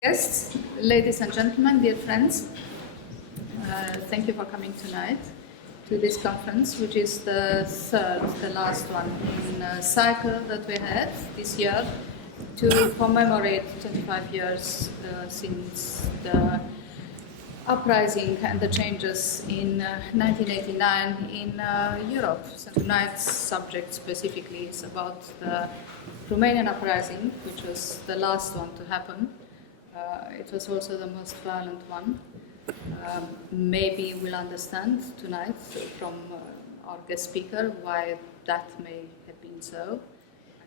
Guests, ladies and gentlemen, dear friends, thank you for coming tonight to this conference, which is the last one in a cycle that we had this year to commemorate 25 years since the uprising and the changes in 1989 in Europe. So tonight's subject specifically is about the Romanian uprising, which was the last one to happen. It was also the most violent one. Maybe we'll understand tonight from our guest speaker why that may have been so.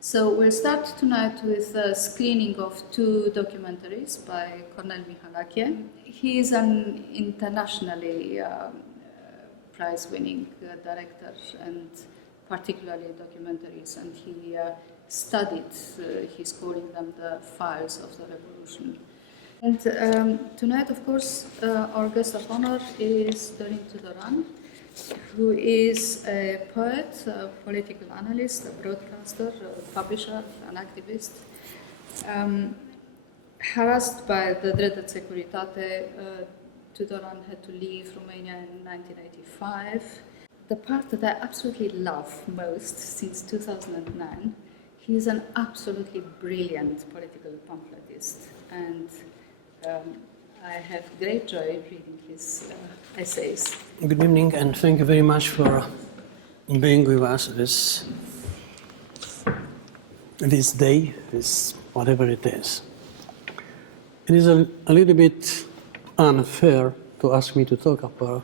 So we'll start tonight with a screening of two documentaries by Cornel Mihalache. He is an internationally prize-winning director and particularly documentaries, and he studied, he's calling them the files of the revolution. And tonight, of course, our guest of honor is Dorin Tudoran, who is a poet, a political analyst, a broadcaster, a publisher, an activist. Harassed by the dreaded Securitate, Tudoran had to leave Romania in 1985. The part that I absolutely love most since 2009, he is an absolutely brilliant political pamphletist, and I have great joy reading his essays. Good evening, and thank you very much for being with us this day, this whatever it is. It is a little bit unfair to ask me to talk about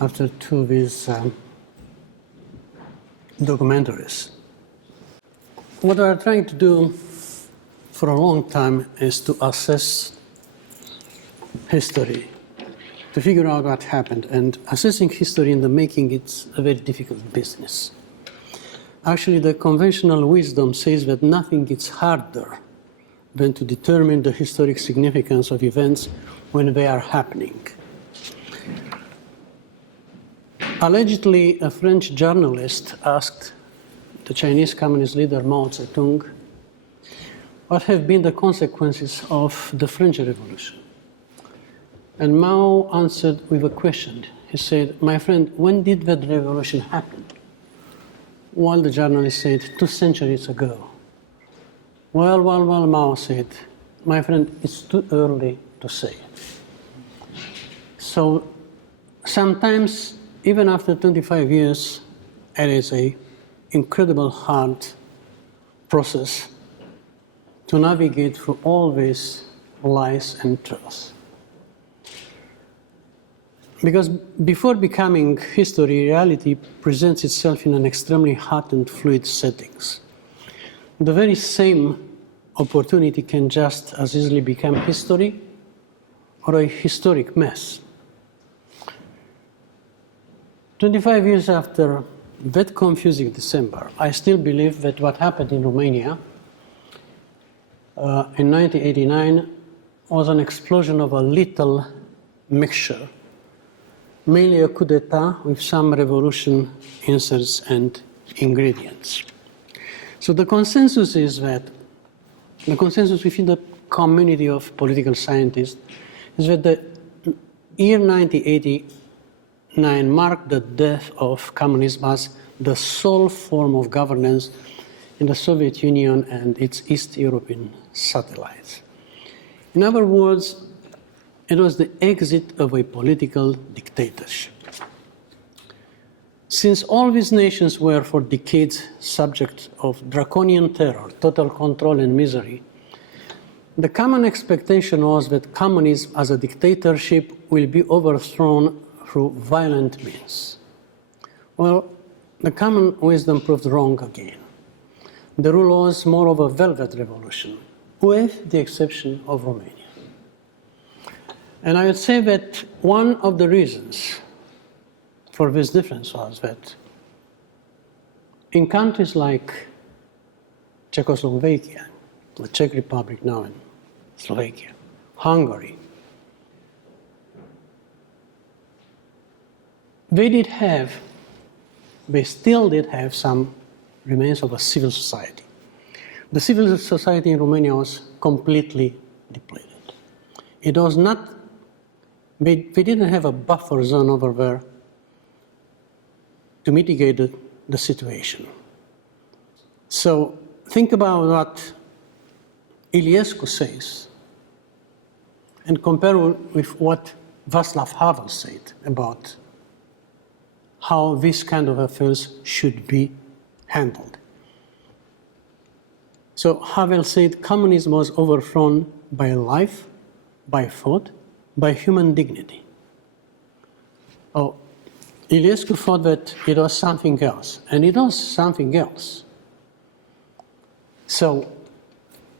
after two of these documentaries. What we are trying to do for a long time is to assess history, to figure out what happened. And assessing history in the making, it's a very difficult business. Actually, the conventional wisdom says that nothing is harder than to determine the historic significance of events when they are happening. Allegedly, a French journalist asked the Chinese Communist leader Mao Zedong what have been the consequences of the French Revolution. And Mao answered with a question. He said, "My friend, when did that revolution happen?" While the journalist said, 2 centuries ago. Well, Mao said, "My friend, it's too early to say." So sometimes, even after 25 years, it is an incredible hard process to navigate through all these lies and truths. Because before becoming history, reality presents itself in an extremely hot and fluid settings. The very same opportunity can just as easily become history or a historic mess. 25 years after that confusing December, I still believe that what happened in Romania in 1989 was an explosion of a little mixture, mainly a coup d'etat with some revolution inserts and ingredients. So the consensus is that, the consensus within the community of political scientists is that the year 1989 marked the death of communism as the sole form of governance in the Soviet Union and its East European satellites. In other words, it was the exit of a political dictatorship. Since all these nations were for decades subject of draconian terror, total control and misery, the common expectation was that communism as a dictatorship will be overthrown through violent means. Well, the common wisdom proved wrong again. The rule was more of a velvet revolution, with the exception of Romania. And I would say that one of the reasons for this difference was that in countries like Czechoslovakia, the Czech Republic now in Slovakia, Hungary, they still did have some remains of a civil society. The civil society in Romania was completely depleted. it was not, we didn't have a buffer zone over there to mitigate the situation. So think about what Iliescu says and compare with what Václav Havel said about how this kind of affairs should be handled. So Havel said communism was overthrown by life, by thought, by human dignity. Oh, Iliescu thought that it was something else, and it was something else. So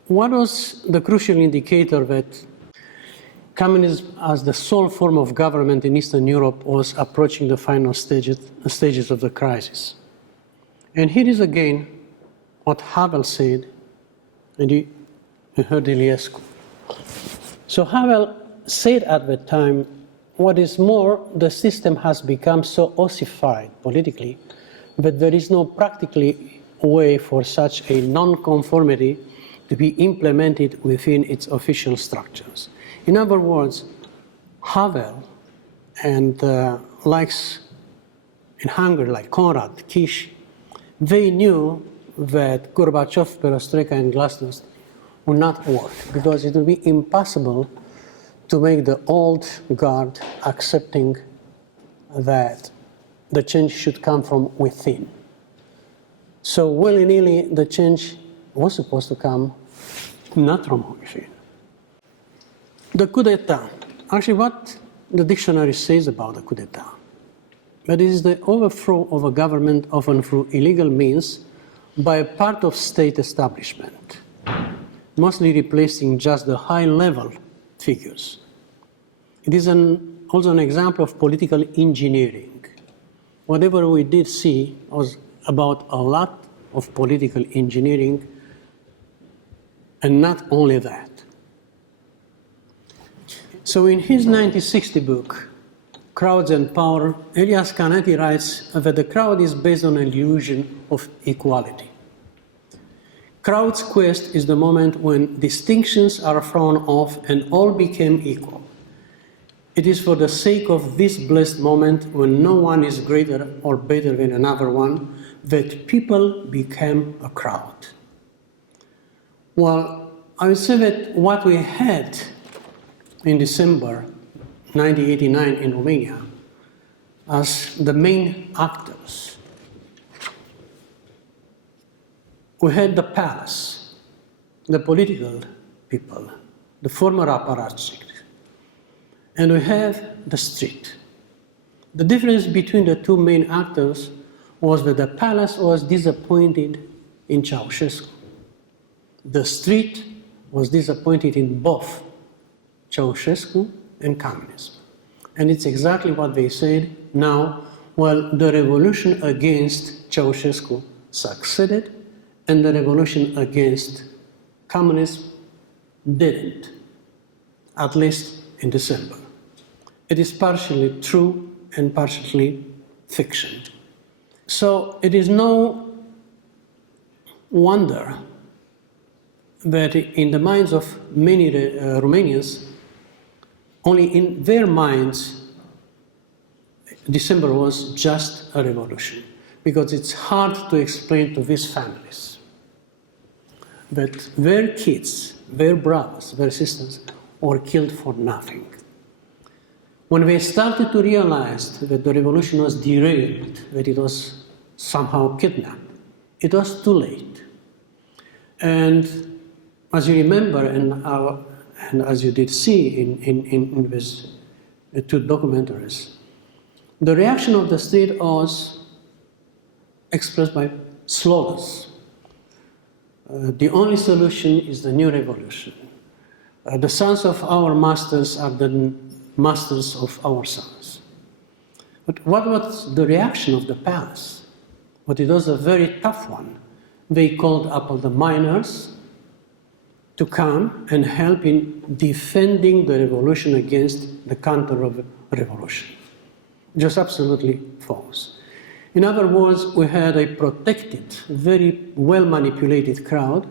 what was the crucial indicator that communism as the sole form of government in Eastern Europe was approaching the final stages of the crisis? And here is again what Havel said, and you heard Iliescu. So Havel said at the time, what is more, the system has become so ossified politically that there is no practically way for such a non-conformity to be implemented within its official structures. In other words, Havel and likes in Hungary like Konrad, Kish, they knew that Gorbachev, Perestroika and Glasnost would not work because it would be impossible to make the old guard accepting that the change should come from within. So willy-nilly, the change was supposed to come not from within. The coup d'etat. Actually, what the dictionary says about the coup d'etat, that it is the overthrow of a government, often through illegal means, by a part of state establishment, mostly replacing just the high-level figures. It is also an example of political engineering. Whatever we did see was about a lot of political engineering, and not only that. So in his 1960 book, Crowds and Power, Elias Canetti writes that the crowd is based on an illusion of equality. Crowd's quest is the moment when distinctions are thrown off and all became equal. It is for the sake of this blessed moment when no one is greater or better than another one that people became a crowd. Well, I would say that what we had in December 1989 in Romania as the main actors, we had the palace, the political people, the former apparatchiks, and we have the street. The difference between the two main actors was that the palace was disappointed in Ceausescu. The street was disappointed in both Ceausescu and communism. And it's exactly what they said now. Well, the revolution against Ceausescu succeeded, and the revolution against communism didn't, at least in December. It is partially true and partially fiction. So it is no wonder that in the minds of many Romanians, only in their minds, December was just a revolution, because it's hard to explain to these families that their kids, their brothers, their sisters were killed for nothing. When they started to realize that the revolution was derailed, that it was somehow kidnapped, it was too late. And as you remember, and as you did see in these two documentaries, the reaction of the state was expressed by slogans. The only solution is the new revolution. The sons of our masters are the masters of our sons. But what was the reaction of the palace? But it was a very tough one. They called upon the miners to come and help in defending the revolution against the counter-revolution. Just absolutely false. In other words, we had a protected, very well-manipulated crowd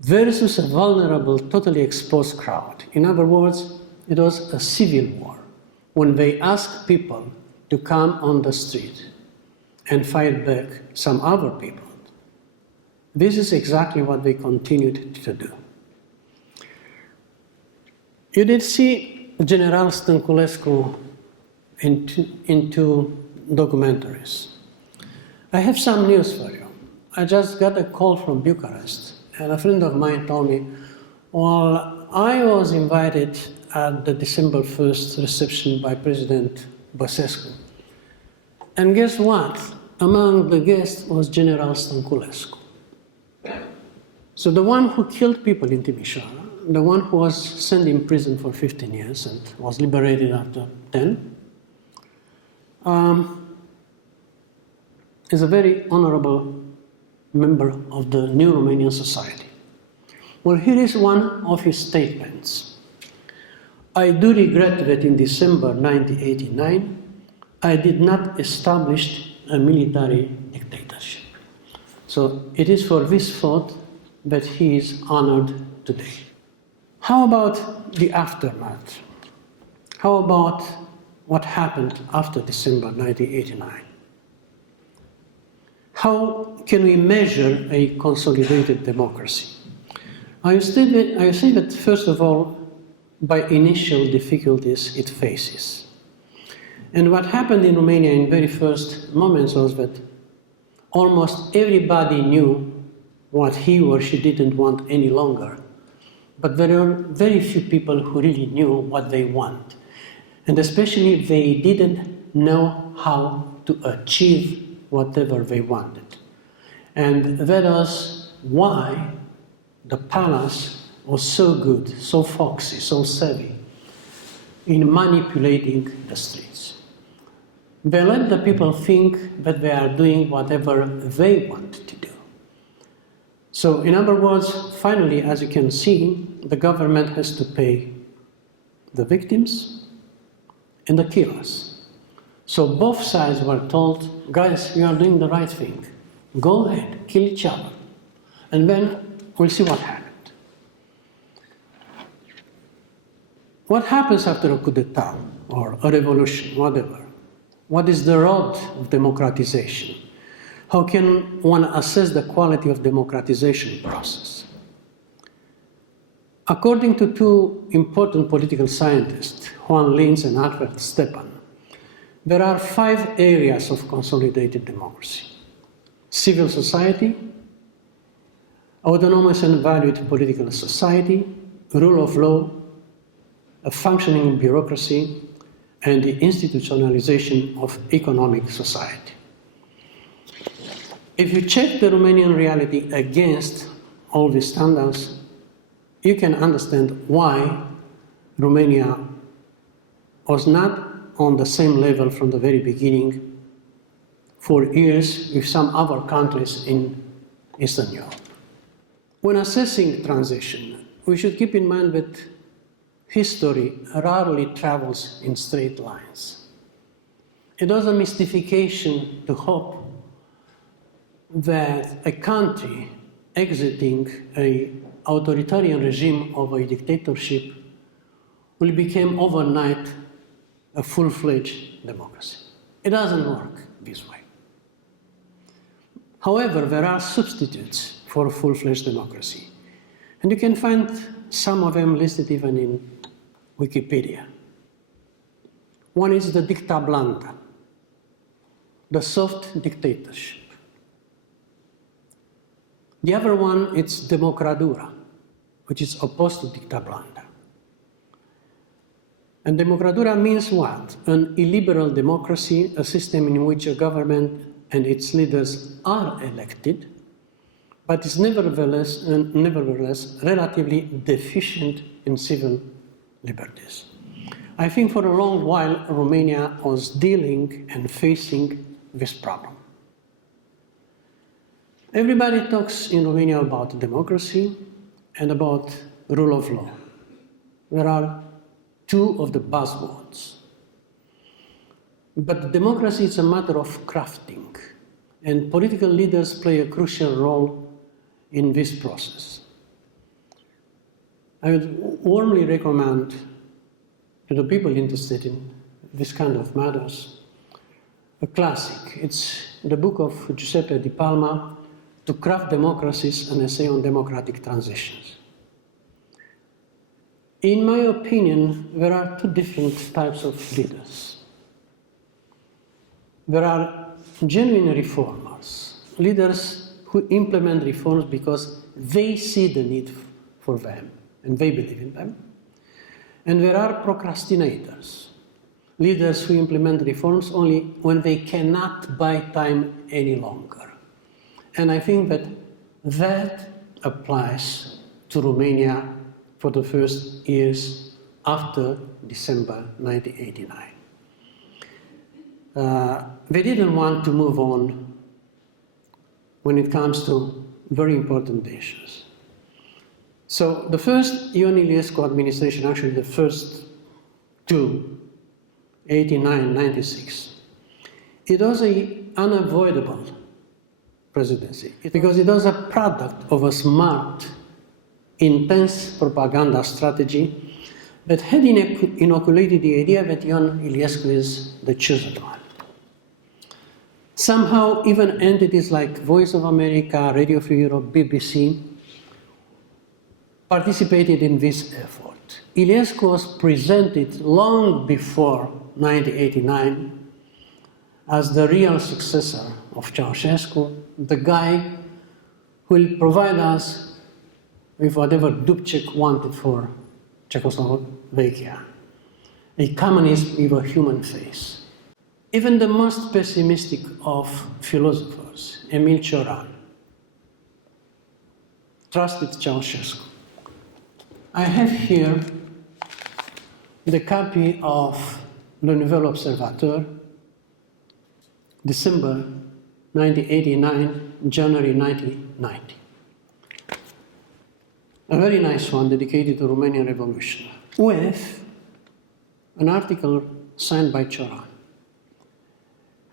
versus a vulnerable, totally exposed crowd. In other words, it was a civil war, when they asked people to come on the street and fight back some other people. This is exactly what they continued to do. You did see General Stănculescu in two documentaries. I have some news for you. I just got a call from Bucharest, and a friend of mine told me, well, I was invited at the December 1st reception by President Băsescu. And guess what? Among the guests was General Stănculescu. So the one who killed people in Timișoara, the one who was sent in prison for 15 years and was liberated after 10, is a very honorable member of the new Romanian society. Well, here is one of his statements. I do regret that in December 1989, I did not establish a military dictatorship. So it is for this thought that he is honored today. How about the aftermath? How about what happened after December 1989? How can we measure a consolidated democracy? I say that first of all, by initial difficulties it faces. And what happened in Romania in very first moments was that almost everybody knew what he or she didn't want any longer. But there were very few people who really knew what they want. And especially they didn't know how to achieve whatever they wanted. And that was why the palace was so good, so foxy, so savvy in manipulating the streets. They let the people think that they are doing whatever they want to do. So, in other words, finally, as you can see, the government has to pay the victims and the killers. So both sides were told, guys, you are doing the right thing. Go ahead, kill each other. And then we'll see what happened. What happens after a coup d'etat or a revolution, whatever? What is the road of democratization? How can one assess the quality of democratization process? According to two important political scientists, Juan Linz and Alfred Stepan, there are 5 areas of consolidated democracy: civil society, autonomous and valued political society, rule of law, a functioning bureaucracy, and the institutionalization of economic society. If you check the Romanian reality against all these standards, you can understand why Romania was not on the same level from the very beginning for years with some other countries in Eastern Europe. When assessing transition, we should keep in mind that history rarely travels in straight lines. It was a mystification to hope that a country exiting an authoritarian regime of a dictatorship will become overnight a full-fledged democracy. It doesn't work this way. However, there are substitutes for a full-fledged democracy, and you can find some of them listed even in Wikipedia. One is the dicta blanda, the soft dictatorship. The other one is democradura, which is opposed to dicta blanda. And democradura means what? An illiberal democracy, a system in which a government and its leaders are elected, but is nevertheless relatively deficient in civil liberties. I think for a long while Romania was dealing and facing this problem. Everybody talks in Romania about democracy and about rule of law. There are 2 of the buzzwords. But democracy is a matter of crafting, and political leaders play a crucial role in this process. I would warmly recommend to the people interested in this kind of matters a classic. It's the book of Giuseppe Di Palma, To Craft Democracies, an essay on democratic transitions. In my opinion, there are two different types of leaders. There are genuine reformers, leaders who implement reforms because they see the need for them and they believe in them. And there are procrastinators, leaders who implement reforms only when they cannot buy time any longer. And I think that that applies to Romania for the first years after December 1989. They didn't want to move on when it comes to very important issues. So the first Ion Iliescu administration, actually the first two, 89, 96, it was an unavoidable presidency because it was a product of a smart, intense propaganda strategy that had inoculated the idea that Ion Iliescu is the chosen one. Somehow, even entities like Voice of America, Radio Free Europe, BBC participated in this effort. Iliescu was presented long before 1989 as the real successor of Ceausescu, the guy who will provide us with whatever Dubček wanted for Czechoslovakia, a communist with a human face. Even the most pessimistic of philosophers, Emil Cioran, trusted Ceausescu. I have here the copy of Le Nouvel Observateur, December 1989, January 1990. A very nice one dedicated to Romanian Revolution, with an article signed by Cioran.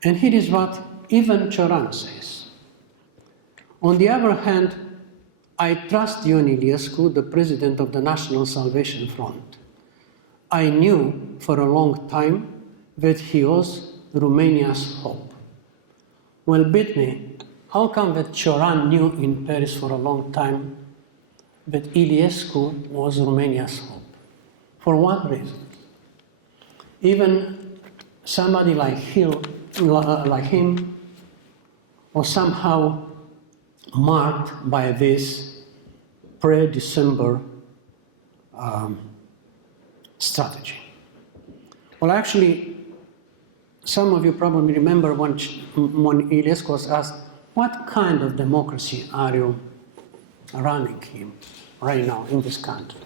And here is what even Cioran says. On the other hand, I trust Ion Iliescu, the president of the National Salvation Front. I knew for a long time that he was Romania's hope. Well, beat me, how come that Cioran knew in Paris for a long time that Iliescu was Romania's hope? For what reason? Even somebody like him was somehow marked by this pre-December strategy. Well, actually, some of you probably remember when Iliescu was asked, what kind of democracy are you running him right now in this country?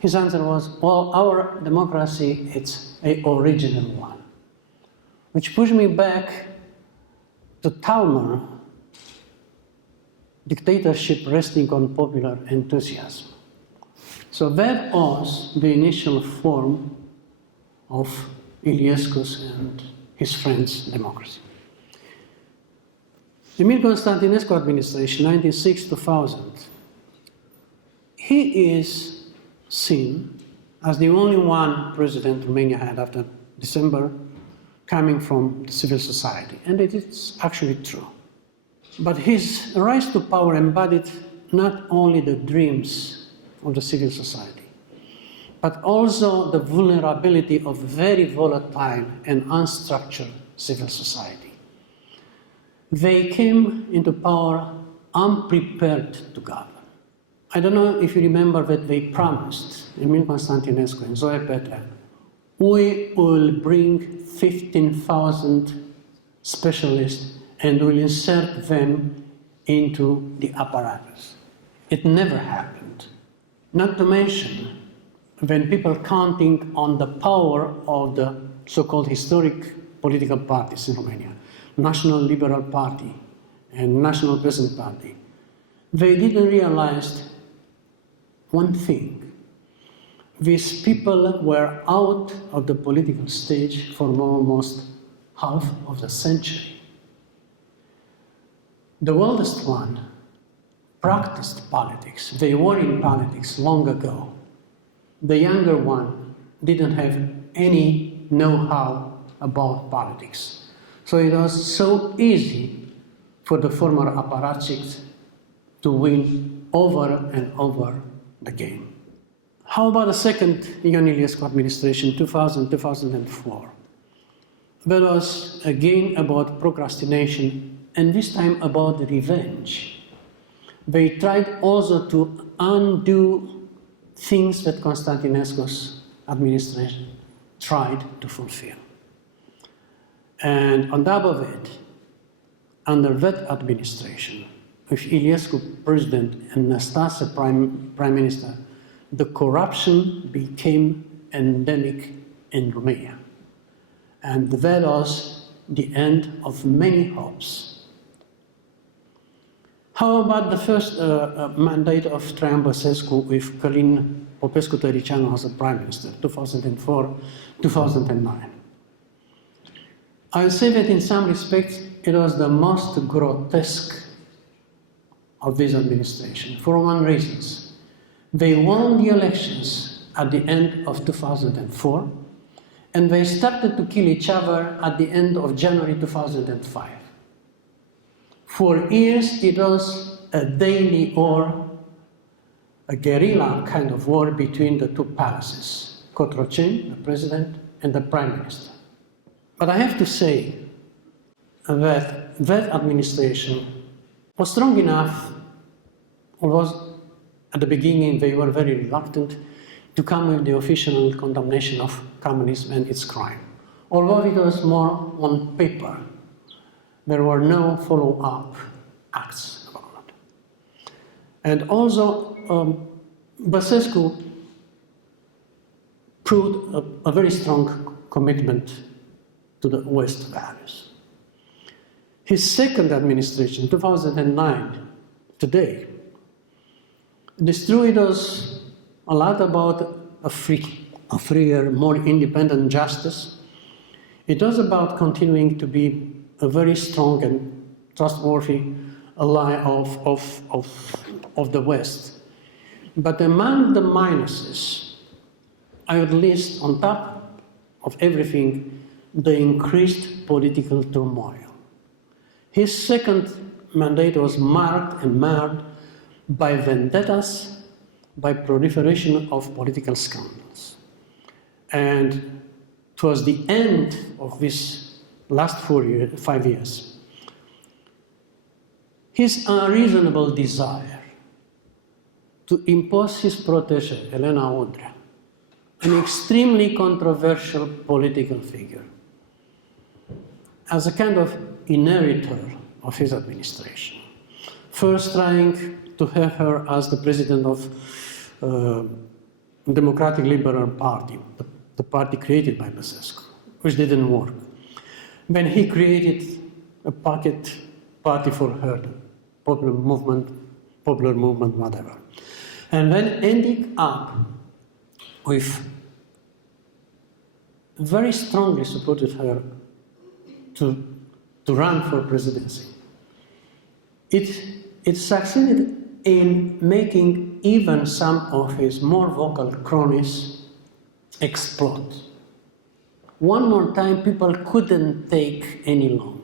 His answer was, well, our democracy, it's an original one. Which pushed me back to Talmer, dictatorship resting on popular enthusiasm. So that was the initial form of Iliescu's and his friends' democracy. The Emil Constantinescu administration, 1996-2000, he is seen as the only one president Romania had after December coming from the civil society, and it is actually true. But his rise to power embodied not only the dreams of the civil society, but also the vulnerability of very volatile and unstructured civil society. They came into power unprepared to govern. I don't know if you remember that they promised, Emil Constantinescu and Zoe Petre, we will bring 15,000 specialists and will insert them into the apparatus. It never happened. Not to mention, when people counting on the power of the so-called historic political parties in Romania, National Liberal Party and National Peasant Party, they didn't realize one thing. These people were out of the political stage for almost half of the century. The oldest one, practiced politics. They were in politics long ago. The younger one didn't have any know-how about politics. So it was so easy for the former apparatchiks to win over and over the game. How about the second Ion Iliescu administration, 2000-2004? That was again about procrastination, and this time about revenge. They tried also to undo things that Constantinescu's administration tried to fulfill. And on top of it, under that administration, with Iliescu president and Năstase prime minister, the corruption became endemic in Romania. And that was the end of many hopes. How about the first mandate of Traian Băsescu with Călin Popescu-Tăricianu as a prime minister, 2004-2009? I would say that in some respects it was the most grotesque of this administration, for one reason. They won the elections at the end of 2004, and they started to kill each other at the end of January 2005. For years it was a daily war, a guerrilla kind of war between the two palaces, Cotroceni, the president, and the prime minister. But I have to say that that administration was strong enough, although at the beginning they were very reluctant to come with the official condemnation of communism and its crime. Although it was more on paper, there were no follow-up acts about it. And also, Băsescu proved a very strong commitment to the West values. His second administration, 2009, today, destroyed us a lot about a freer, more independent justice. It was about continuing to be a very strong and trustworthy ally of the West. But among the minuses, I would list on top of everything the increased political turmoil. His second mandate was marked and marred by vendettas, by proliferation of political scandals. And towards the end of this last 5 years, his unreasonable desire to impose his protege, Elena Udrea, an extremely controversial political figure, as a kind of inheritor of his administration. First trying to have her as the president of Democratic Liberal Party, the party created by Băsescu, which didn't work. Then he created a pocket party for her, the popular movement, whatever. And then ending up with very strongly supported her to run for presidency. It succeeded in making even some of his more vocal cronies explode. One more time, people couldn't take any longer.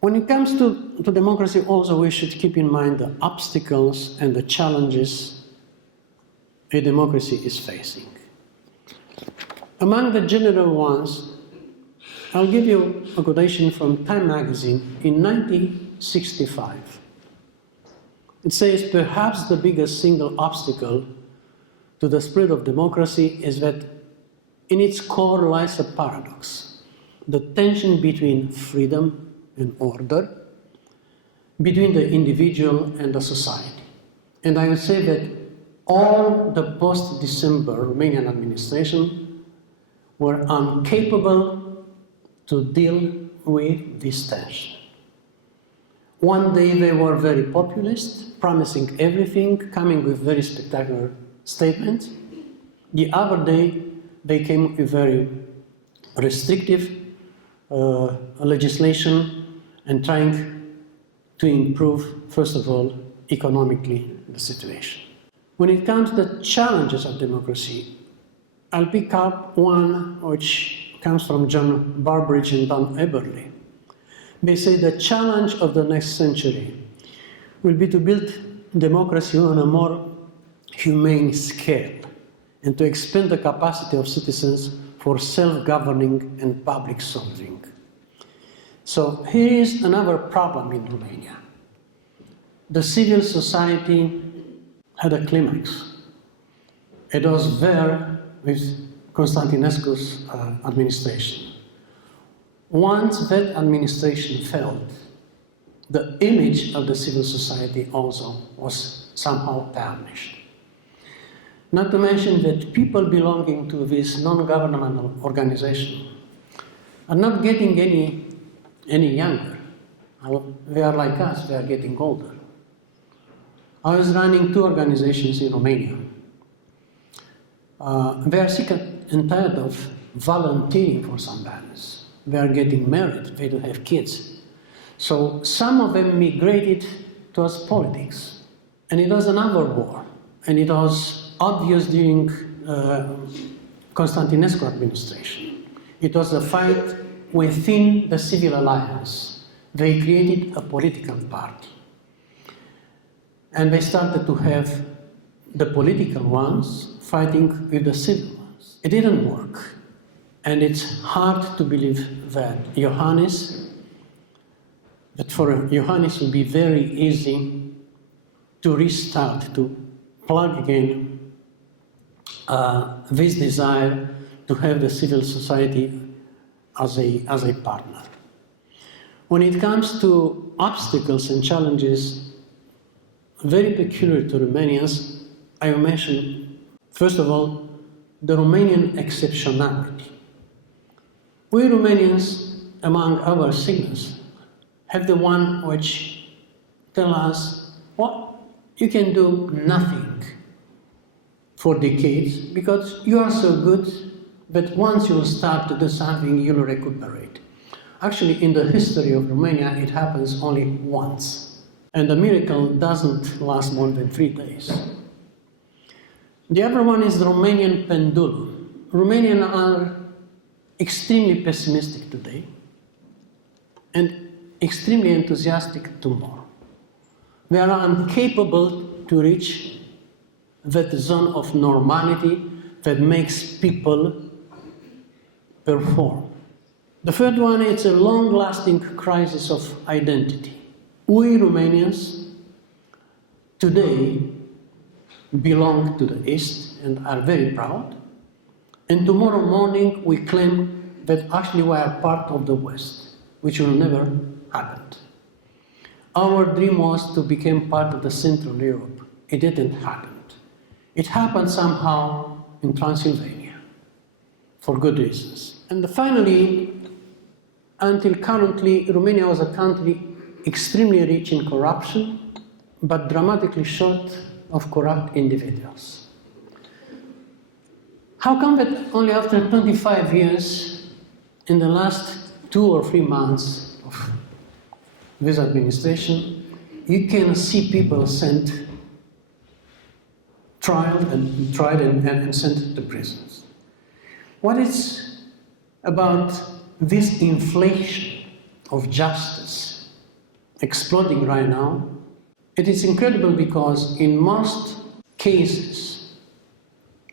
When it comes to democracy, also we should keep in mind the obstacles and the challenges a democracy is facing. Among the general ones, I'll give you a quotation from Time magazine in 1965. It says, perhaps the biggest single obstacle to the spread of democracy is that in its core lies a paradox, the tension between freedom and order, between the individual and the society. And I would say that all the post-December Romanian administration were incapable to deal with this tension. One day they were very populist, promising everything, coming with very spectacular statements. The other day they came with very restrictive legislation and trying to improve, first of all, economically the situation. When it comes to the challenges of democracy, I'll pick up one which comes from John Barbridge and Don Eberle. They say the challenge of the next century will be to build democracy on a more humane scale and to expand the capacity of citizens for self-governing and public solving. So here is another problem in Romania. The civil society had a climax. It was there with Constantinescu's administration. Once that administration failed, the image of the civil society also was somehow tarnished. Not to mention that people belonging to this non-governmental organization are not getting any younger. They are like us, they are getting older. I was running 2 organizations in Romania. They are sick and tired of volunteering for some values. They are getting married, they don't have kids. So some of them migrated towards politics. And it was another war. And it was obvious during Constantinescu administration. It was a fight within the civil alliance. They created a political party. And they started to have the political ones fighting with the civil ones. It didn't work. And it's hard to believe that for Johannes it would be very easy to restart, to plug again this desire to have the civil society as a partner. When it comes to obstacles and challenges very peculiar to Romanians, I will mention, first of all, the Romanian exceptionality. We Romanians, among our signals, have the one which tell us, well, you can do nothing for decades because you are so good that once you start to do something, you'll recuperate. Actually, in the history of Romania, it happens only once. And the miracle doesn't last more than 3 days. The other one is the Romanian pendulum. Romanians are extremely pessimistic today and extremely enthusiastic tomorrow. They are incapable to reach that zone of normality that makes people perform. The third one is a long-lasting crisis of identity. We Romanians today belong to the East and are very proud, and tomorrow morning we claim that actually we are part of the West, which will never happen. Our dream was to become part of the Central Europe. It didn't happen. It happened somehow in Transylvania, for good reasons. And finally, until currently, Romania was a country extremely rich in corruption, but dramatically short of corrupt individuals. How come that only after 25 years, in the last 2 or 3 months of this administration, you can see people tried and sent to prisons? What is about this inflation of justice exploding right now? It is incredible because in most cases,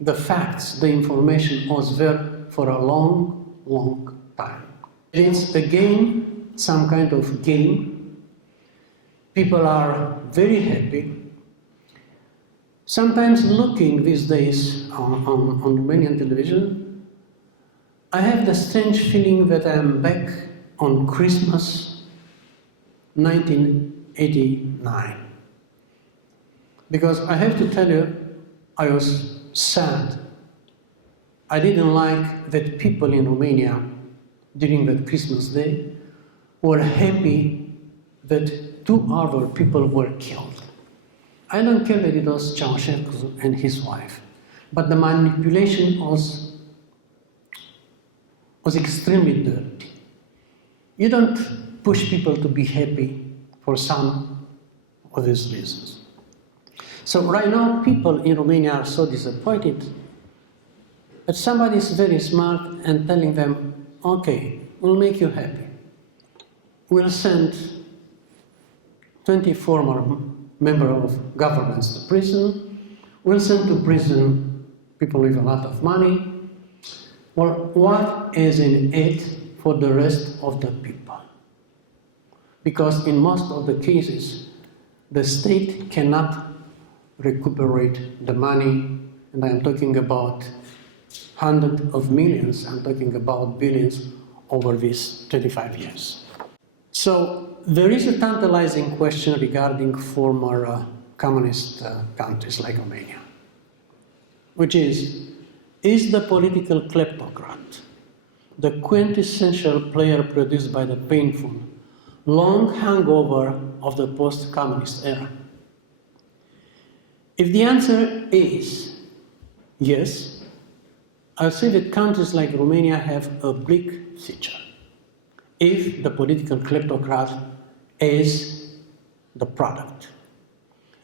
the facts, the information was there for a long, long time. It's again some kind of game. People are very happy. Sometimes looking these days on Romanian television, I have the strange feeling that I am back on Christmas 1989. Because I have to tell you, I was sad. I didn't like that people in Romania during that Christmas day were happy that 2 other people were killed. I don't care that it was Ceausescu and his wife, but the manipulation was extremely dirty. You don't push people to be happy for some of these reasons. So right now, people in Romania are so disappointed that somebody is very smart and telling them, okay, we'll make you happy. We'll send 20 former members of governments to prison. We'll send to prison people with a lot of money. Well, what is in it for the rest of the people? Because in most of the cases, the state cannot recuperate the money, and I'm talking about hundreds of millions, I'm talking about billions over these 25 years. So there is a tantalizing question regarding former communist countries like Romania, which is the political kleptocrat the quintessential player produced by the painful, long hangover of the post-communist era? If the answer is yes, I'll say that countries like Romania have a bleak future if the political kleptocrat is the product.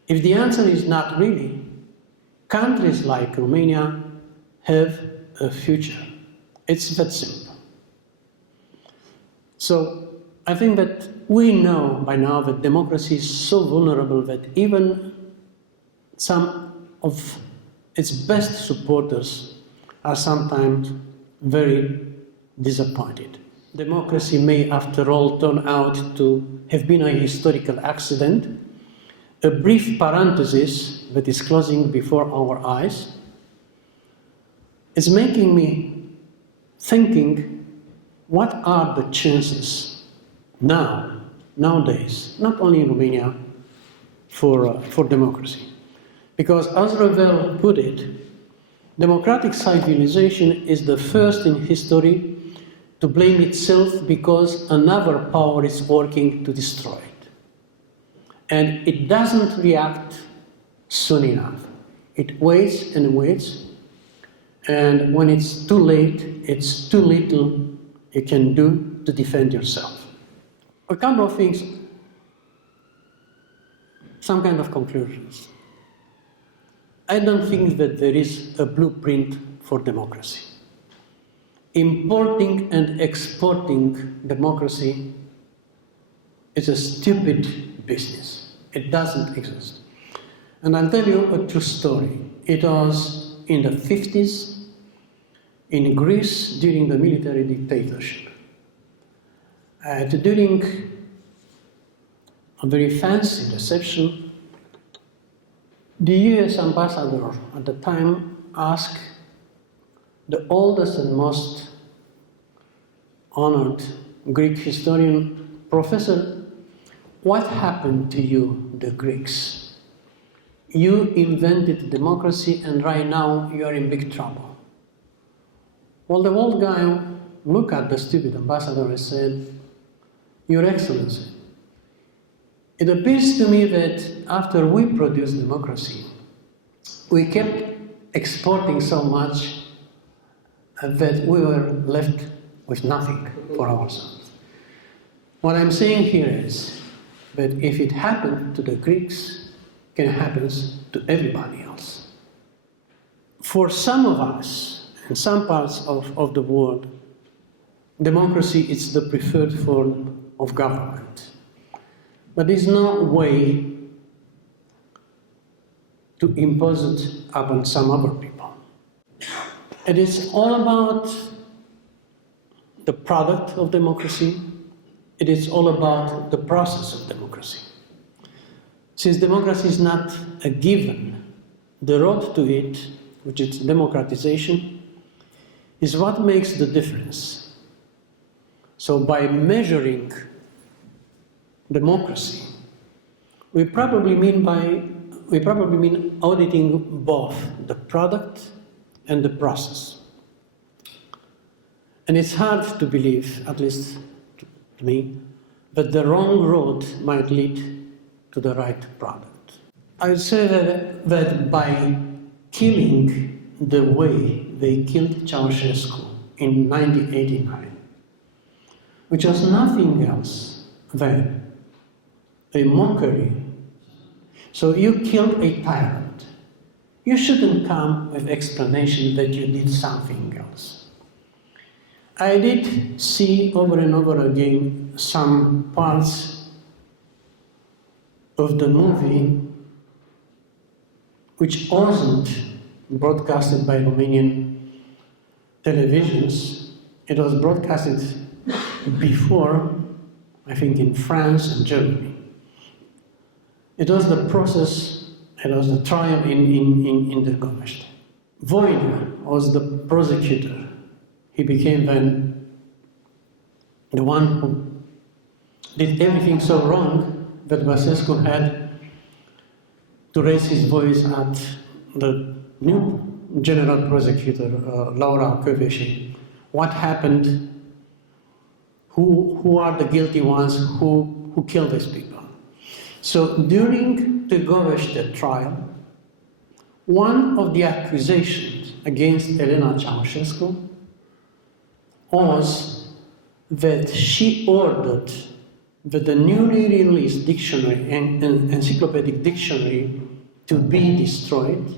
If the answer is not really, countries like Romania have a future. It's that simple. So I think that we know by now that democracy is so vulnerable that even some of its best supporters are sometimes very disappointed. Democracy may, after all, turn out to have been a historical accident, a brief parenthesis that is closing before our eyes. It's making me thinking, what are the chances nowadays, not only in Romania, for democracy? Because as Revel put it, democratic civilization is the first in history to blame itself because another power is working to destroy it. And it doesn't react soon enough. It waits and waits, and when it's too late, it's too little you can do to defend yourself. A couple of things, some kind of conclusions. I don't think that there is a blueprint for democracy. Importing and exporting democracy is a stupid business. It doesn't exist. And I'll tell you a true story. It was in the 50s in Greece during the military dictatorship. During a very fancy reception, the US ambassador at the time asked the oldest and most honored Greek historian, Professor, what happened to you, the Greeks? You invented democracy and right now you are in big trouble. Well, the old guy looked at the stupid ambassador and said, Your Excellency, it appears to me that after we produced democracy, we kept exporting so much that we were left with nothing for ourselves. What I'm saying here is that if it happened to the Greeks, it can happen to everybody else. For some of us, in some parts of the world, democracy is the preferred form of government. But there's no way to impose it upon some other people. It is all about the product of democracy. It is all about the process of democracy. Since democracy is not a given, the road to it, which is democratization, is what makes the difference. So by measuring democracy, we probably mean auditing both the product and the process. And it's hard to believe, at least to me, that the wrong road might lead to the right product. I would say that by killing the way they killed Ceausescu in 1989, which was nothing else than a mockery So you killed a tyrant. You shouldn't come with explanation that you did something else. I did see over and over again some parts of the movie which wasn't broadcasted by Romanian televisions. It was broadcasted before, I think, in France and Germany. It was the process, it was the trial in the Organised. Voina was the prosecutor. He became then the one who did everything so wrong that Băsescu had to raise his voice at the new general prosecutor, Laura Kövesi. What happened? Who are the guilty ones? Who killed these people? So during the Goveste trial, one of the accusations against Elena Ceausescu was that she ordered that the newly released dictionary and encyclopedic dictionary to be destroyed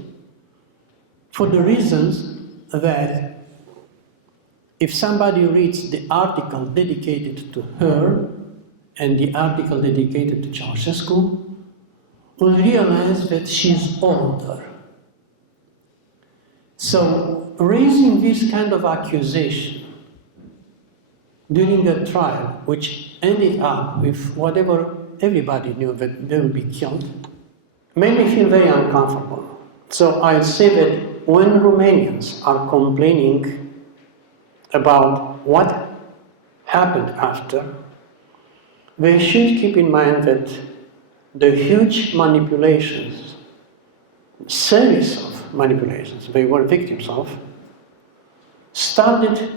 for the reasons that if somebody reads the article dedicated to her and the article dedicated to Ceausescu, will realize that she's older. So raising this kind of accusation during the trial, which ended up with whatever everybody knew that they would be killed, made me feel very uncomfortable. So I'd say that when Romanians are complaining about what happened after, they should keep in mind that the huge manipulations, series of manipulations they were victims of, started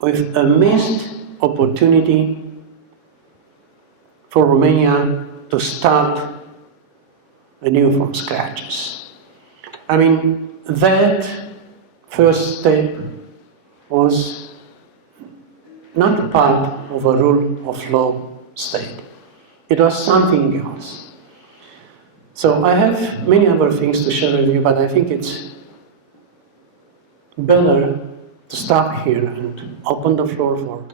with a missed opportunity for Romania to start anew from scratches. I mean, that first step was not a part of a rule of law state. It was something else. So I have many other things to share with you, but I think it's better to stop here and open the floor for